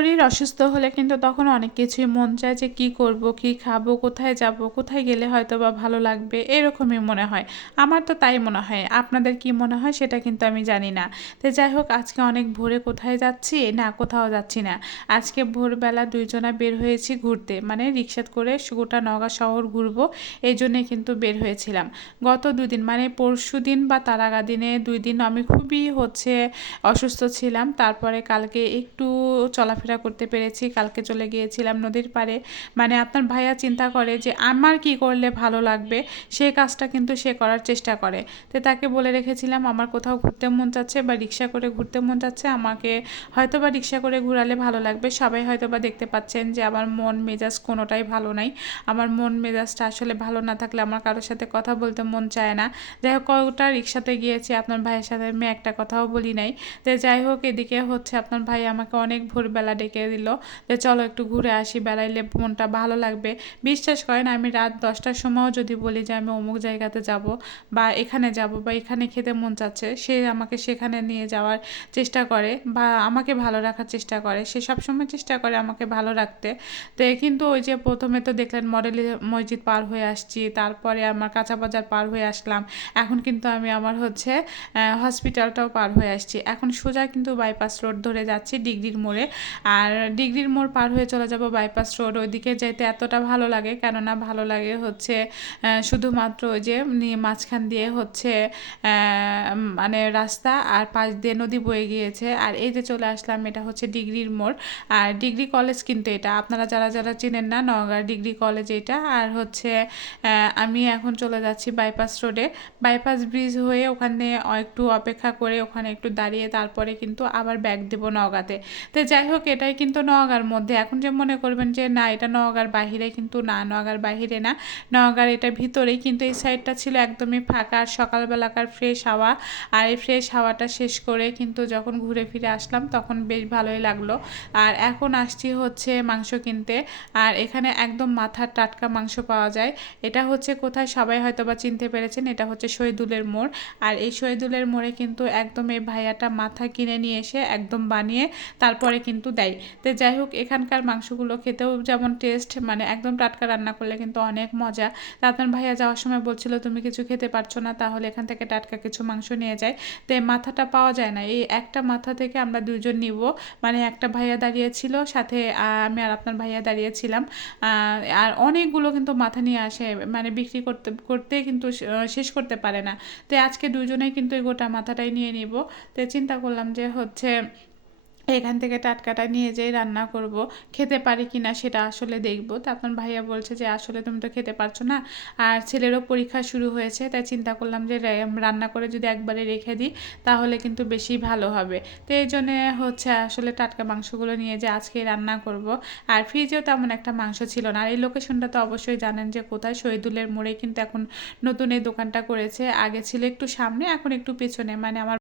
শরীর অসুস্থ হলে কিন্তু তখন অনেক কিছুই মন চায় যে কি করব, কি খাবো, কোথায় যাব, কোথায় গেলে হয়তো বা ভালো লাগবে, এরকমই মনে হয়। আমার তো তাই মনে হয়। আপনাদের কি মনে হয় সেটা কিন্তু আমি জানি না। তো যাই হোক, আজকে অনেক ভোরে কোথায় যাচ্ছি? না, কোথাও যাচ্ছি না। আজকে ভোরবেলা দুইজনা বের হয়েছি ঘুরতে, মানে রিক্সা করে গোটা নওগাঁ শহর ঘুরবো, এই জন্যে কিন্তু বের হয়েছিলাম। গত দুদিন মানে পরশু দিন বা তার আগা দিনে 2 দিন আমি খুবই অসুস্থ ছিলাম। তারপরে কালকে একটু চলাফেরা করতে পেরেছি। কালকে চলে গিয়েছিলাম নদীর পাড়ে। মানে আপনার ভাইয়া চিন্তা করে যে আমার কি করলে ভালো লাগবে, সেই কাজটা কিন্তু সে করার চেষ্টা করে। তো তাকে বলে রেখেছিলাম আমার কোথাও ঘুরতে মন চাচ্ছে বা রিক্সা করে ঘুরতে মন চাচ্ছে, আমাকে হয়তো বা রিক্সা করে ঘুরালে ভালো লাগবে। সবাই হয়তো বা দেখতে পাচ্ছেন যে আমার মন মেজাজ কোনোটাই ভালো নাই। আমার মন মেজাজটা আসলে ভালো না থাকলে আমার কারোর সাথে কথা বলতে মন চায় না। যাই হোক, কয়টা রিক্সাতে গিয়েছি, আপনার ভাইয়ের সাথে আমি একটা কথাও বলি নাই। তো যাই হোক, এদিকে আপনার ভাই আমাকে অনেক ভোরবেলা ডেকে দিল যে চলো একটু ঘুরে আসি, বেড়াইলে মনটা ভালো লাগবে। বিশ্বাস করেন, আমি রাত 10টার সময়ও যদি বলি যে আমি অমুক জায়গাতে যাব বা এখানে যাব বা এখানে খেতে মন চাচ্ছে, সে আমাকে সেখানে নিয়ে যাওয়ার চেষ্টা করে বা আমাকে ভালো রাখার চেষ্টা করে। সে সবসময় চেষ্টা করে আমাকে ভালো রাখতে। তো কিন্তু ওই যে প্রথমে তো দেখলেন মডেল মসজিদ পার হয়ে আসছি, তারপরে আমার কাঁচা বাজার পার হয়ে আসলাম, এখন কিন্তু আমি আমার হসপিটালটাও পার হয়ে আসছি। এখন সোজা কিন্তু বাইপাস রোড ধরে যাচ্ছি ডিগ্রির মোড়ে। আর ডিগ্রির মোড় পার হয়ে চলে যাব বাইপাস রোড। ওইদিকে যেতে এতটা ভালো লাগে, কেননা ভালো লাগে শুধুমাত্র ওই যে মাঝখান দিয়ে মানে রাস্তা, আর পাশ দিয়ে নদী বয়ে গিয়েছে। আর এই যে চলে আসলাম, এটা হচ্ছে ডিগ্রির মোড়। আর ডিগ্রি কলেজ কিন্তু এটা, আপনারা যারা যারা চেনেন না, নওগাঁ ডিগ্রি কলেজ এটা। আর আমি এখন চলে যাচ্ছি বাইপাস রোডে। বাইপাস ব্রিজ হয়ে ওখানে একটু অপেক্ষা করে ওখানে একটু দাঁড়িয়ে তারপরে কিন্তু আবার ব্যাক দেবো নওগাঁতে। তো যাই হোক, এটাই কিন্তু নওগাঁর মধ্যে। এখন যে মনে করবেন যে না এটা নওগাঁর বাহিরে, কিন্তু না, নওগাঁর বাহিরে না, নওগাঁর এটা ভিতরেই। কিন্তু এই সাইডটা ছিল একদমই ফাঁকা, আর সকালবেলাকার ফ্রেশ হাওয়া। আর এই ফ্রেশ হাওয়াটা শেষ করে কিন্তু যখন ঘুরে ফিরে আসলাম তখন বেশ ভালোই লাগলো। আর এখন আসছি মাংস কিনতে। আর এখানে একদম মাথার টাটকা মাংস পাওয়া যায়। এটা কোথায় সবাই হয়তো বা চিনতে পেরেছেন, এটা শহীদুলের মোড়। আর এই শহীদুলের মোড়ে কিন্তু একদম এই ভাইয়াটা মাথা কিনে নিয়ে এসে একদম বানিয়ে তারপরে কিন্তু দেয়। তো যাই হোক, এখানকার মাংসগুলো খেতেও যেমন টেস্ট, মানে একদম টাটকা রান্না করলে কিন্তু অনেক মজা। তা আপনার ভাইয়া যাওয়ার সময় বলছিল তুমি কিছু খেতে পারছো না, তাহলে এখান থেকে টাটকা কিছু মাংস নিয়ে যায়। তো এই মাথাটা পাওয়া যায় না, এই একটা মাথা থেকে আমরা দুইজন নিব। মানে একটা ভাইয়া দাঁড়িয়েছিল সাথে, আমি আর আপনার ভাইয়া দাঁড়িয়েছিলাম। আর অনেকগুলো কিন্তু মাথা নিয়ে আসে, মানে বিক্রি করতে করতে কিন্তু শেষ করতে পারে না। তো আজকে দুজনেই কিন্তু এই গোটা মাথাটাই নিয়ে নিব। তো চিন্তা করলাম যে এখান থেকে টাটকাটা নিয়ে যেয়ে রান্না করব, খেতে পারি কি না সেটা আসলে দেখব। তো আপনার ভাইয়া বলছে যে আসলে তুমি তো খেতে পারছো না, আর ছেলেরও পরীক্ষা শুরু হয়েছে, তাই চিন্তা করলাম যে রান্না করে যদি একবারে রেখে দিই তাহলে কিন্তু বেশি ভালো হবে। তো এই জন্যে আসলে টাটকা মাংসগুলো নিয়ে যে আজকেই রান্না করব। আর ফ্রিজেও তেমন একটা মাংস ছিল না। আর এই লোকেশনটা তো অবশ্যই জানেন যে কোথায়, শহীদুলের মোড়ে কিন্তু এখন নতুন এই দোকানটা করেছে। আগে ছিল একটু সামনে, এখন একটু পেছনে, মানে আমার